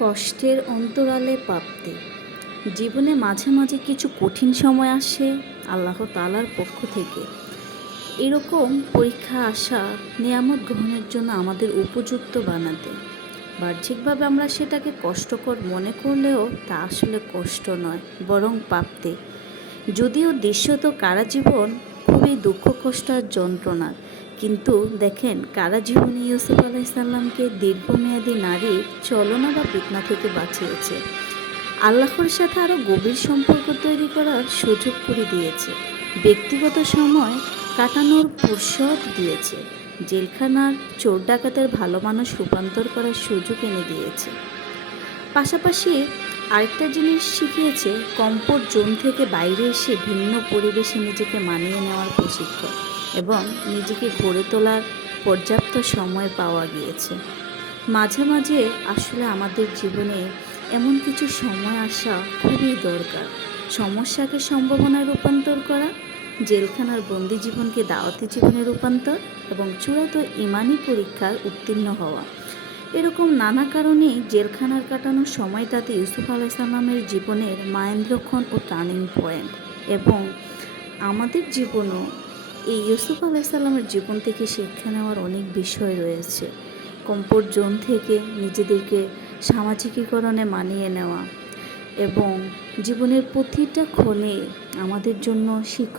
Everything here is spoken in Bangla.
কষ্টের অন্তরালে প্রাপ্তি। জীবনে মাঝে মাঝে কিছু কঠিন সময় আসে আল্লাহ তাআলার পক্ষ থেকে। এরকম পরীক্ষা আসা নিয়ামত গ্রহণের জন্য আমাদের উপযুক্ত বানাতে। বাহ্যিকভাবে আমরা সেটাকে কষ্টকর মনে করলেও তা আসলে কষ্ট নয়, বরং প্রাপ্তি। যদিও দৃশ্যত কারাজীবন খুবই দুঃখ কষ্ট আর যন্ত্রণার, কিন্তু দেখেন কারাজীবনী ইউসুফ আলাইসাল্লামকে দীর্ঘমেয়াদী নারীর ছলনা বা ফিতনা থেকে বাঁচিয়েছে। আল্লাহর সাথে আরও গভীর সম্পর্ক তৈরি করার সুযোগ করে দিয়েছে। ব্যক্তিগত সময় কাটানোর ফুরসত দিয়েছে। জেলখানার চোর ডাকাতের ভালো মানুষ রূপান্তর করার সুযোগ এনে দিয়েছে। পাশাপাশি আরেকটা জিনিস শিখিয়েছে, কমফোর্ট জোন থেকে বাইরে এসে ভিন্ন পরিবেশে নিজেকে মানিয়ে নেওয়ার প্রশিক্ষণ এবং নিজেকে গড়ে তোলার পর্যাপ্ত সময় পাওয়া গিয়েছে। মাঝে মাঝে আসলে আমাদের জীবনে এমন কিছু সময় আসা খুবই দরকার। সমস্যাকে সম্ভাবনায় রূপান্তর করা, জেলখানার বন্দি জীবনকে দাওয়াতি জীবনে রূপান্তর এবং চূড়ান্ত ইমানি পরীক্ষার উত্তীর্ণ হওয়া। এরকম নানা কারণেই জেলখানার কাটানোর সময়টাতে ইউসুফ আলাইসাল্লামের জীবনের মাহেন্দ্রক্ষণ ও টার্নিং পয়েন্ট। এবং আমাদের জীবনও এই ইউসুফ আলাইসাল্লামের জীবন থেকে শিক্ষা নেওয়ার অনেক বিষয় রয়েছে। কমফোর্ট জোন থেকে নিজেদেরকে সামাজিকীকরণে মানিয়ে নেওয়া এবং জীবনের প্রতিটা ক্ষণে আমাদের জন্য